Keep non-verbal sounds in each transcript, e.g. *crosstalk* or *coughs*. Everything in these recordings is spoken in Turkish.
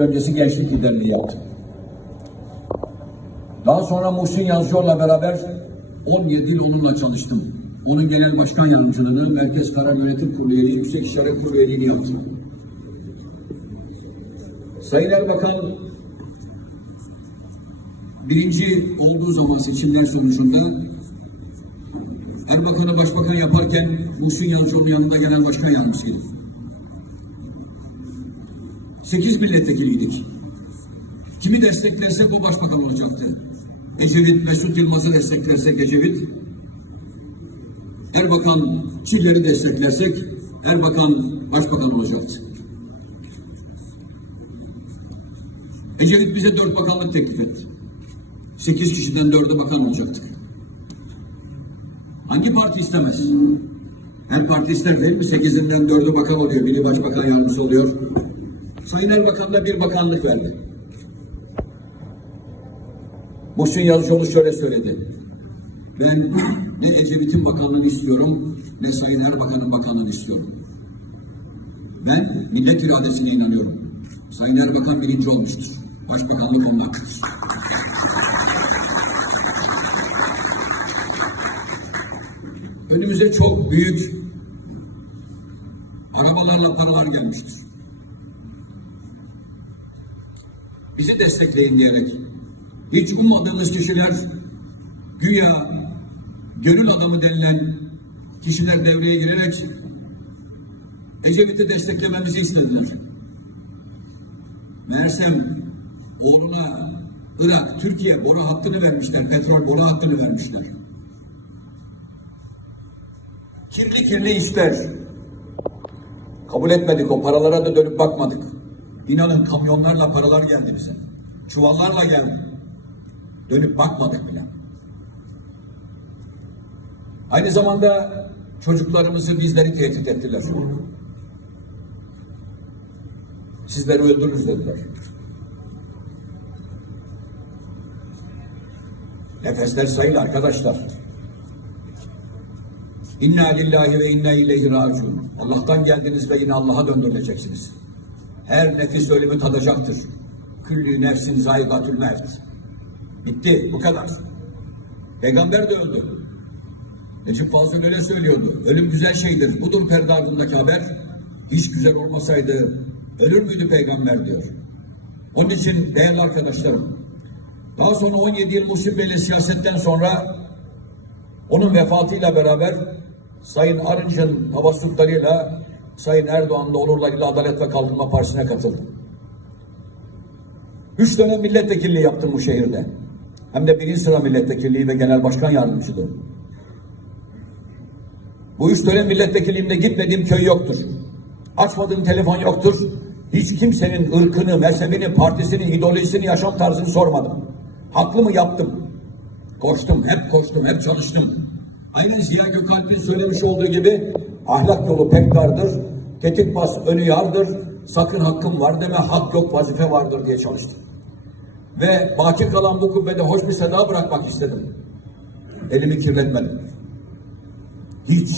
öncesi gençlik liderliği yaptım. Daha sonra Muhsin Yazıcıoğlu'la beraber 17 yıl onunla çalıştım. Onun genel başkan yardımcılığını, Merkez Karar Yönetim Kurulu üyeliği, Yüksek İşaret Kurulu üyeliğini yaptım. Sayın Erbakan birinci olduğu zaman seçimler sonucunda Erbakan'ı başbakan yaparken Muhsin Yazıcıoğlu'nun yanında genel başkan yardımcısıydı. Sekiz milletvekiliydik. Kimi desteklersek o başbakan olacaktı. Ecevit, Mesut Yılmaz'ı desteklersek Ecevit, Erbakan Çiller'i desteklersek Erbakan başbakan olacaktı. Ecevit bize dört bakanlık teklif etti. Sekiz kişiden dörde bakan olacaktık. Hangi parti istemez? Her parti ister değil mi? Sekizinden dördü bakan oluyor. Biri başbakan yardımcısı oluyor. Sayın Erbakan da bir bakanlık verdi. Muhsin Yazıcıoğlu şöyle söyledi. Ben ne Ecevit'in bakanlığını istiyorum, ne Sayın Erbakan'ın bakanlığını istiyorum. Ben millet iradesine inanıyorum. Sayın Erbakan birinci olmuştur. Başbakanlık onun hakkıdır. Önümüze çok büyük arabalarla paralar gelmiştir. Bizi destekleyin diyerek hiç ummadığımız kişiler güya gönül adamı denilen kişiler devreye girerek Ecevit'i desteklememizi istediler. Meğersem oğluna Irak, Türkiye boru hattını vermişler, petrol boru hattını vermişler. Kirli kirli işler. Kabul etmedik o paralara da dönüp bakmadık. İnanın kamyonlarla paralar geldi bize. Çuvallarla geldi. Dönüp bakmadık bile. Aynı zamanda çocuklarımızı bizleri tehdit ettiler. Sizleri öldürürüz dediler. Nefesler sayılı arkadaşlar. İnna lillahi ve inna ileyhi raciun. Allah'tan geldiniz ve yine Allah'a döndürüleceksiniz. Her nefis ölümü tadacaktır. Küllü nefsin zaygatül mevt. Bitti, bu kadar. Peygamber de öldü. Necip Fazıl öyle söylüyordu. Ölüm güzel şeydir. Budur perde ardındaki haber. Hiç güzel olmasaydı ölür müydü peygamber diyor. Onun için değerli arkadaşlarım, daha sonra 17 yıl Muhsin Bey'le siyasetten sonra onun vefatıyla beraber Sayın Arınç'ın tavassutlarıyla Sayın Erdoğan da onurlarıyla Adalet ve Kalkınma Partisi'ne katıldı. Üç dönem milletvekilliği yaptım bu şehirde. Hem de birinci sıra milletvekilliği ve genel başkan yardımcılığı. Bu üç dönem milletvekilliğimde gitmediğim köy yoktur. Açmadığım telefon yoktur. Hiç kimsenin ırkını, mezhebini, partisini, ideolojisini, yaşam tarzını sormadım. Haklı mı yaptım? Koştum, hep koştum, hep çalıştım. Aynen Ziya Gökalp'in söylemiş olduğu gibi ahlak yolu pek dardır, tetik bas önü yardır, sakın hakkım var deme, hak yok vazife vardır diye çalıştım. Ve baki kalan bu kubbede hoş bir seda bırakmak istedim. Elimi kirletmedim. Hiç.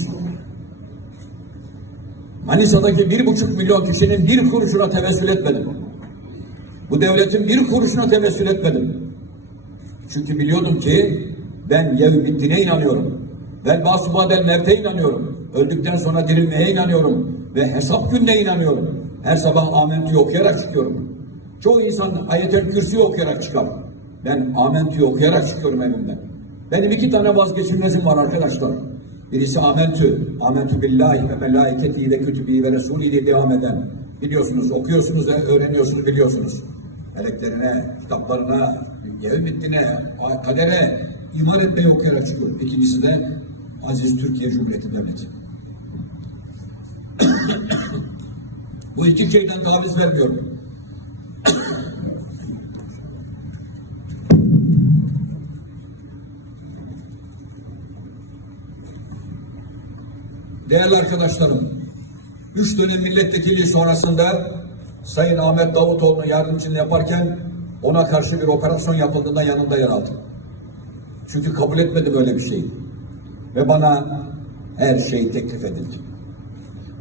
Manisa'daki bir buçuk milyon kişinin bir kuruşuna tevessül etmedim. Bu devletin bir kuruşuna tevessül etmedim. Çünkü biliyordum ki ben yevmiddine inanıyorum. Ben basubadel mevte inanıyorum. Öldükten sonra dirilmeye inanıyorum. Ve hesap gününe inanıyorum. Her sabah amentüyü okuyarak çıkıyorum. Çoğu insan ayetel kürsüyü okuyarak çıkar. Ben amentüyü okuyarak çıkıyorum evimden. Benim iki tane vazgeçilmezim var arkadaşlar. Birisi amentü. Amentü billahi ve melaiketihi ve kütübihi ve resuliyle devam eden. Biliyorsunuz, okuyorsunuz ve öğreniyorsunuz, biliyorsunuz. Meleklerine, kitaplarına, yevmiddine, kadere iman etmeyi okuyarak çıkıyorum. İkincisi de Aziz Türkiye Cumhuriyeti Devleti. Bu iki şeyden taviz vermiyorum. Değerli arkadaşlarım, üç dönem milletvekili sonrasında Sayın Ahmet Davutoğlu'nun yardımcılığını yaparken ona karşı bir operasyon yapıldığında yanında yer aldım. Çünkü kabul etmedim öyle bir şeyi. Ve bana her şey teklif edildi.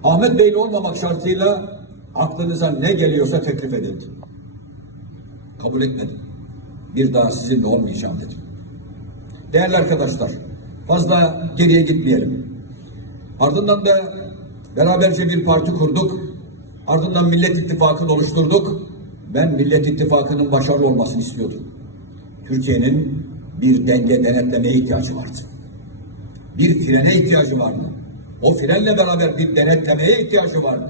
Ahmet Bey'le olmamak şartıyla aklınıza ne geliyorsa teklif edildi. Kabul etmedim. Bir daha sizinle olmayacağım dedim. Değerli arkadaşlar, fazla geriye gitmeyelim. Ardından da beraberce bir parti kurduk. Ardından Millet İttifakı'nı oluşturduk. Ben Millet İttifakı'nın başarılı olmasını istiyordum. Türkiye'nin bir denge denetlemeye ihtiyacı vardı. Bir frene ihtiyacı vardı. O frenle beraber bir denetlemeye ihtiyacı vardı.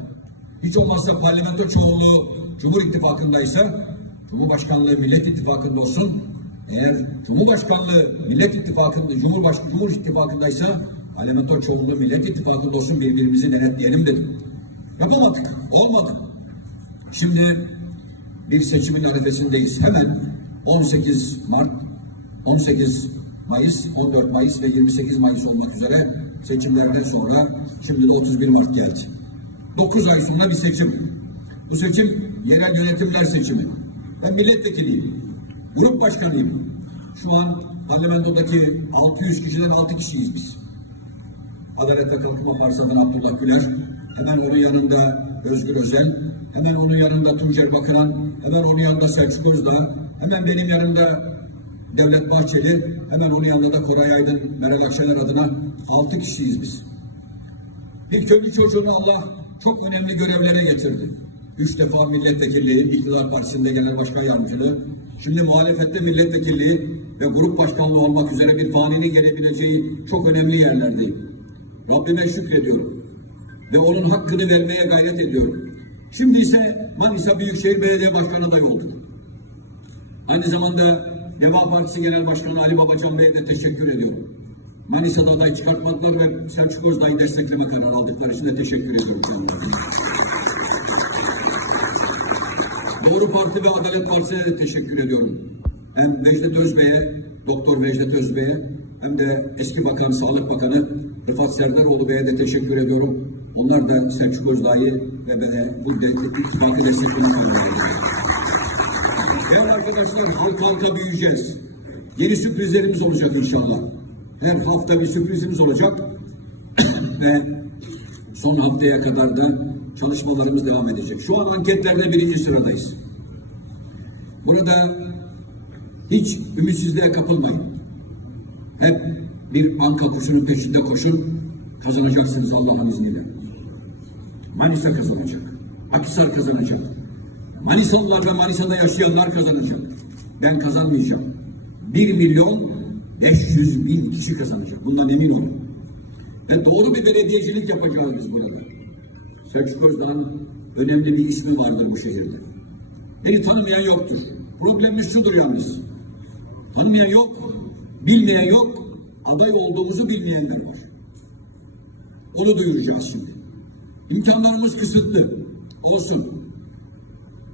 Hiç olmazsa parlamento çoğunluğu Cumhur İttifakı'ndaysa Cumhurbaşkanlığı Millet İttifakı'nda olsun. Eğer Cumhurbaşkanlığı Millet İttifakı'nda Cumhurbaş Cumhur İttifakı'ndaysa parlamento çoğunluğu Millet İttifakı'nda olsun birbirimizi denetleyelim dedim. Yapamadık. Olmadı. Şimdi bir seçimin arifesindeyiz. Hemen 18 Mart, 18 Mayıs, 14 Mayıs ve 28 Mayıs olmak üzere seçimlerden sonra şimdi de 31 Mart geldi. 9 ay sonra bir seçim. Bu seçim yerel yönetimler seçimi. Ben milletvekiliyim. Grup başkanıyım. Şu an parlamentodaki 600 kişiden 6 kişiyiz biz. Adalet ve Kalkınma Partisi'nden Abdullah Güler, hemen onun yanında Özgür Özel, hemen onun yanında Tuncer Bakıran, hemen onun yanında Selçuk Özdağ, hemen benim yanımda Devlet Bahçeli, hemen onun yanında da Koray Aydın, Meral Akşener adına altı kişiyiz biz. Bir köylü çocuğunu Allah çok önemli görevlere getirdi. Üç defa milletvekilliği, iktidar partisinde genel başkan yardımcılığı, şimdi muhalefette milletvekilliği ve grup başkanlığı olmak üzere bir faninin gelebileceği çok önemli yerlerdeyim. Rabbime şükrediyorum. Ve onun hakkını vermeye gayret ediyorum. Şimdi ise Manisa Büyükşehir Belediye Başkanı adayı oldum. Aynı zamanda Deva Partisi Genel Başkanı Ali Babacan Bey'e de teşekkür ediyorum. Manisa'da aday çıkartmakları ve Selçuk Özdağ'ı destekleme kararı aldıkları için de teşekkür ediyorum. Doğru Parti ve Adalet Partisi'ne de teşekkür ediyorum. Hem Vecdet Özbey'e, Doktor Vecdet Özbey'e hem de eski Bakan, Sağlık Bakanı Rıfat Serdaroğlu Bey'e de teşekkür ediyorum. Onlar da Selçuk Özdağ'ı ve beni bu ittifakı destekleyen kararı Değerli arkadaşlar halka halka büyüyeceğiz. Yeni sürprizlerimiz olacak inşallah. Her hafta bir sürprizimiz olacak. *coughs* ve son haftaya kadar da çalışmalarımız devam edecek. Şu an anketlerde birinci sıradayız. Burada hiç ümitsizliğe kapılmayın. Hep bir banka kuşunun peşinde koşun. Kazanacaksınız Allah'ın izniyle. Manisa kazanacak. Akhisar kazanacak. Manisalılar ve Manisa'da yaşayanlar kazanacak. Ben kazanmayacağım. 1 milyon 500 bin kişi kazanacak. Bundan emin olun. Ve doğru bir belediyecilik yapacağız biz burada. Selçuk önemli bir ismi vardır bu şehirde. Beni tanımayan yoktur. Problemimiz şudur yalnız. Tanımayan yok, bilmeyen yok, aday olduğumuzu bilmeyenler var. Onu duyuracağız şimdi. İmkanlarımız kısıtlı. Olsun.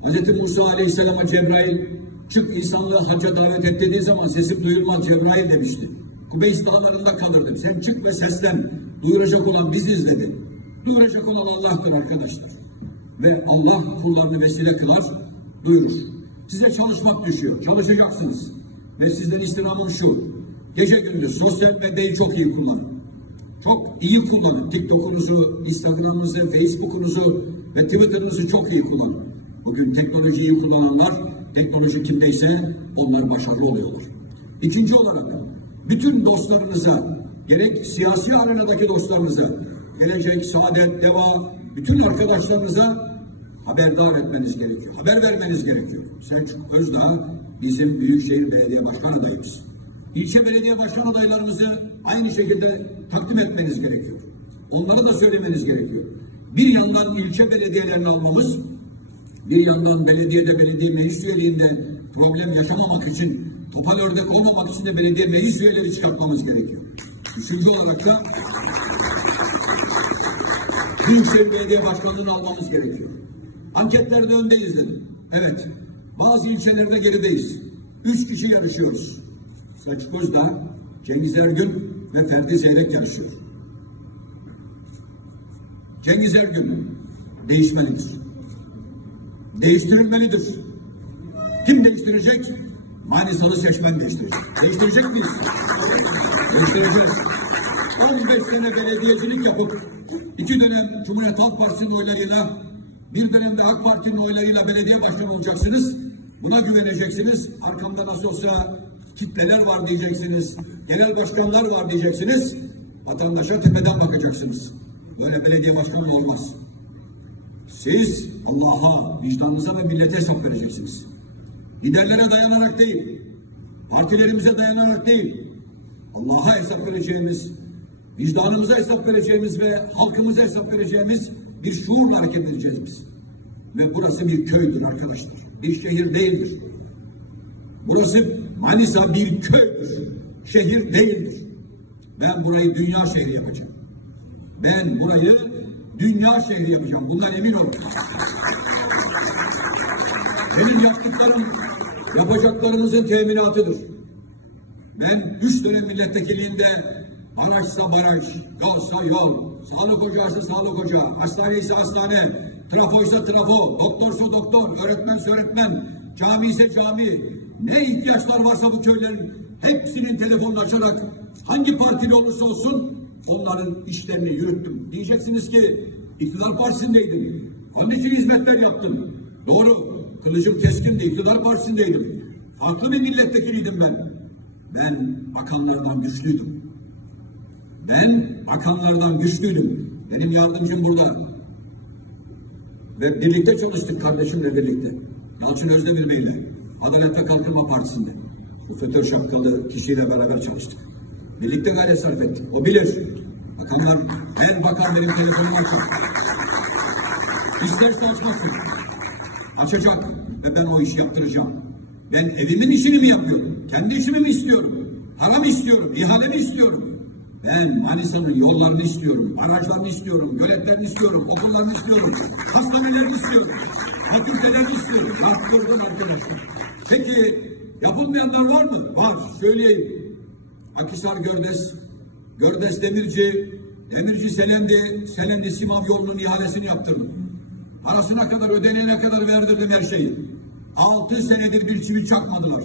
Hz. Musa Aleyhisselam'a Cebrail çık insanlığı hacca davet et dediği zaman sesim duyulmaz Cebrail demişti. Kubeys dağlarında kalırdım. Sen çık ve seslen. Duyuracak olan biziz dedi. Duyuracak olan Allah'tır arkadaşlar. Ve Allah kullarını vesile kılar, duyurur. Size çalışmak düşüyor. Çalışacaksınız. Ve sizden istirhamım şu. Gece gündüz sosyal medyayı çok iyi kullanın. Çok iyi kullanın. TikTok'unuzu, Instagram'ınızı, Facebook'unuzu ve Twitter'ınızı çok iyi kullanın. Bugün teknolojiyi iyi kullananlar, teknoloji kimdeyse onlar başarılı oluyorlar. İkinci olarak bütün dostlarınıza, gerek siyasi arenadaki dostlarınıza, gelecek, saadet, deva, bütün arkadaşlarınıza haberdar etmeniz gerekiyor. Haber vermeniz gerekiyor. Selçuk Özdağ bizim Büyükşehir Belediye Başkan adayımız. İlçe belediye başkan adaylarımızı aynı şekilde takdim etmeniz gerekiyor. Onları da söylemeniz gerekiyor. Bir yandan ilçe belediyelerini almamız, bir yandan belediyede belediye meclis üyeliğinde problem yaşamamak için, topal ördek olmamak için de belediye meclis üyeleri çıkartmamız gerekiyor. Üçüncü olarak da Büyükşehir Belediye Başkanlığı'nı almamız gerekiyor. Anketlerde öndeyiz dedim. Evet. Bazı ilçelerde gerideyiz. Üç kişi yarışıyoruz. Selçuk Özdağ, Cengiz Ergün ve Ferdi Zeyrek yarışıyor. Cengiz Ergün değişmelidir. Değiştirilmelidir. Kim değiştirecek? Manisalı seçmen değiştirecek. Değiştirecek miyiz? Değiştireceğiz. 15 sene belediyecilik yapıp iki dönem Cumhuriyet Halk Partisi'nin oylarıyla bir dönemde AK Parti'nin oylarıyla belediye başkanı olacaksınız. Buna güveneceksiniz. Arkamda nasıl olsa kitleler var diyeceksiniz. Genel başkanlar var diyeceksiniz. Vatandaşa tepeden bakacaksınız. Böyle belediye başkanı olmaz. Siz Allah'a, vicdanınıza ve millete hesap vereceksiniz. Liderlere dayanarak değil, partilerimize dayanarak değil, Allah'a hesap vereceğimiz, vicdanımıza hesap vereceğimiz ve halkımıza hesap vereceğimiz bir şuurla hareket edeceğiz biz. Ve burası bir köydür arkadaşlar. Bir şehir değildir. Burası Manisa bir köydür. Şehir değildir. Ben burayı dünya şehri yapacağım. Ben burayı dünya şehri yapacağım. Bundan emin olun. Benim yaptıklarım yapacaklarımızın teminatıdır. Ben üç dönem milletvekilliğinde barajsa baraj, yolsa yol, sağlık ocağıysa sağlık ocağı, hastane ise hastane, trafo ise trafo, doktorsa doktor, öğretmense öğretmen, cami ise cami, ne ihtiyaçlar varsa bu köylerin hepsinin telefonunu açarak hangi partili olursa olsun onların işlerini yürüttüm. Diyeceksiniz ki iktidar partisindeydim. Onun için hizmetler yaptım. Doğru. Kılıcım keskindi. iktidar partisindeydim. Farklı bir milletvekiliydim ben. Ben akanlardan güçlüydüm. Ben akanlardan güçlüydüm. Benim yardımcım burada. Ve birlikte çalıştık kardeşimle birlikte. Yalçın Özdemir Bey'le. Adalet ve Kalkınma Partisi'nde. Bu FETÖ şapkalı kişiyle beraber çalıştık. Birlikte gayret sarf ettik. O bilir. Bakanlar, ben bakan benim telefonumu açın. İsterse açmasın. Açacak ve ben o işi yaptıracağım. Ben evimin işini mi yapıyorum? Kendi işimi mi istiyorum? Para mı istiyorum? İhale mi istiyorum? Ben Manisa'nın yollarını istiyorum, barajlarını istiyorum, göletlerini istiyorum, okullarını istiyorum, hastanelerini istiyorum, fakültelerini istiyorum. Yaptırdım arkadaşlar. Peki yapılmayanlar var mı? Var. Söyleyeyim. Akisar Gördes, Gördes Demirci, Demirci Selendi, Selendi Simav yolunun ihalesini yaptırdım. Arasına kadar ödenene kadar verdirdim her şeyi. Altı senedir bir çivi çakmadılar.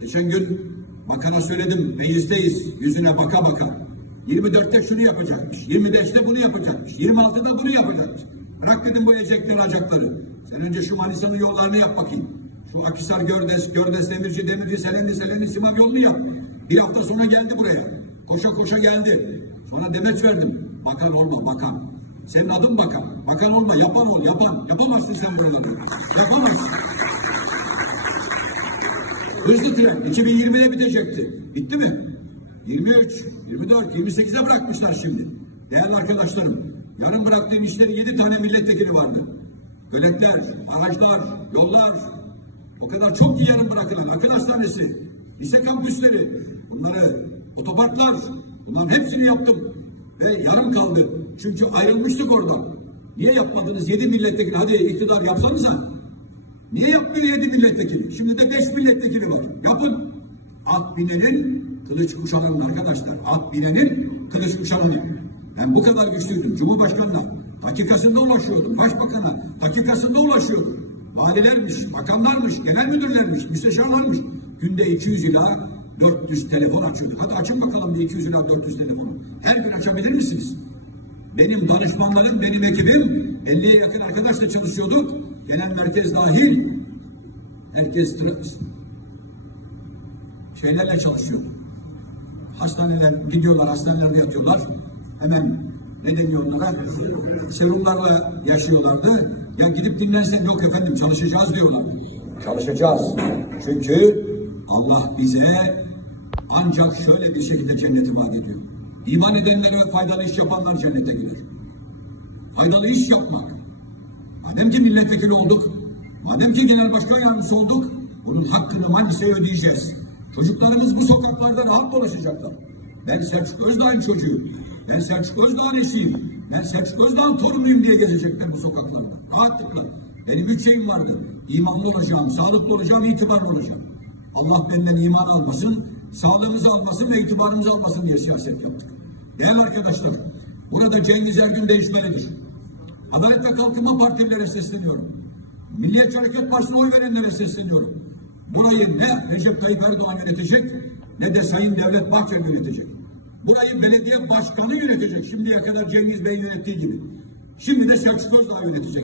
Geçen gün bakana söyledim, meclisteyiz, yüzüne baka baka. 24'te şunu yapacakmış, 25'te bunu yapacakmış, 26'da bunu yapacakmış. Bırak dedim bu ecekleri acakları. Sen önce şu Manisa'nın yollarını yap bakayım. Şu Akisar Gördes, Gördes Demirci, Demirci, Selendi, Selendi, Simav yolunu yap. Bir hafta sonra geldi buraya. Koşa koşa geldi. Sonra demeç verdim. Bakan olma, bakan. Senin adın bakan. Bakan olma, yapan ol, yapan. Yapamazsın sen buraları. Yapamazsın. Hızlı tren 2020'de bitecekti. Bitti mi? 23, 24, 28'e bırakmışlar şimdi. Değerli arkadaşlarım, yarın bıraktığım işlerin 7 tane milletvekili vardı. Göletler, araçlar, yollar, o kadar çok ki yarın bırakılan akıl hastanesi, lise kampüsleri, bunları, otoparklar, bunların hepsini yaptım. Ve yarım kaldı. Çünkü ayrılmıştık oradan. Niye yapmadınız? 7 milletvekili, hadi iktidar yapsanıza. Niye yapmıyor yedi milletvekili? Şimdi de beş milletvekili var. Yapın. At binenin kılıç kuşanın arkadaşlar. At binenin kılıç kuşanın. Ben bu kadar güçlüydüm. Cumhurbaşkanına dakikasında ulaşıyordum. Başbakana dakikasında ulaşıyordum. Valilermiş, bakanlarmış, genel müdürlermiş, müsteşarlarmış. Günde 200 ila 400 telefon açıyorduk. Hadi açın bakalım bir 200 ila 400 telefonu. Her gün açabilir misiniz? Benim danışmanlarım, benim ekibim 50'ye yakın arkadaşla çalışıyorduk. Genel merkez dahil. Herkes şeylerle çalışıyordu. Hastaneler gidiyorlar, hastanelerde yatıyorlar. Hemen ne deniyor onlara? Serumlarla yaşıyorlardı. Ya gidip dinlersen yok efendim çalışacağız diyorlar. Çalışacağız. Çünkü Allah bize ancak şöyle bir şekilde cenneti vaat ediyor. İman edenlere faydalı iş yapanlar cennete girer. Faydalı iş yapmak. Madem ki milletvekili olduk, madem ki genel başkan yardımcısı olduk, bunun hakkını Manisa'ya ödeyeceğiz. Çocuklarımız bu sokaklarda rahat dolaşacaklar. Ben Selçuk Özdağ'ın çocuğu. Ben Selçuk Özdağ'ın eşiyim. Ben Selçuk Özdağ'ın torunuyum diye gezecekler bu sokaklarda. Rahatlıkla. Benim üç şeyim vardı. İmanlı olacağım, sağlıklı olacağım, itibarlı olacağım. Allah benden iman almasın, sağlığımızı almasın ve itibarımızı almasın diye siyaset yaptık. Değerli arkadaşlar, burada Cengiz Ergün değişmelidir. Adalet ve Kalkınma Partilere sesleniyorum. Milliyetçi Hareket Partisi'ne oy verenlere sesleniyorum. Burayı ne Recep Tayyip Erdoğan yönetecek ne de Sayın Devlet Bahçeli yönetecek. Burayı belediye başkanı yönetecek. Şimdiye kadar Cengiz Bey yönettiği gibi. Şimdi de Selçuk Özdağ yönetecek.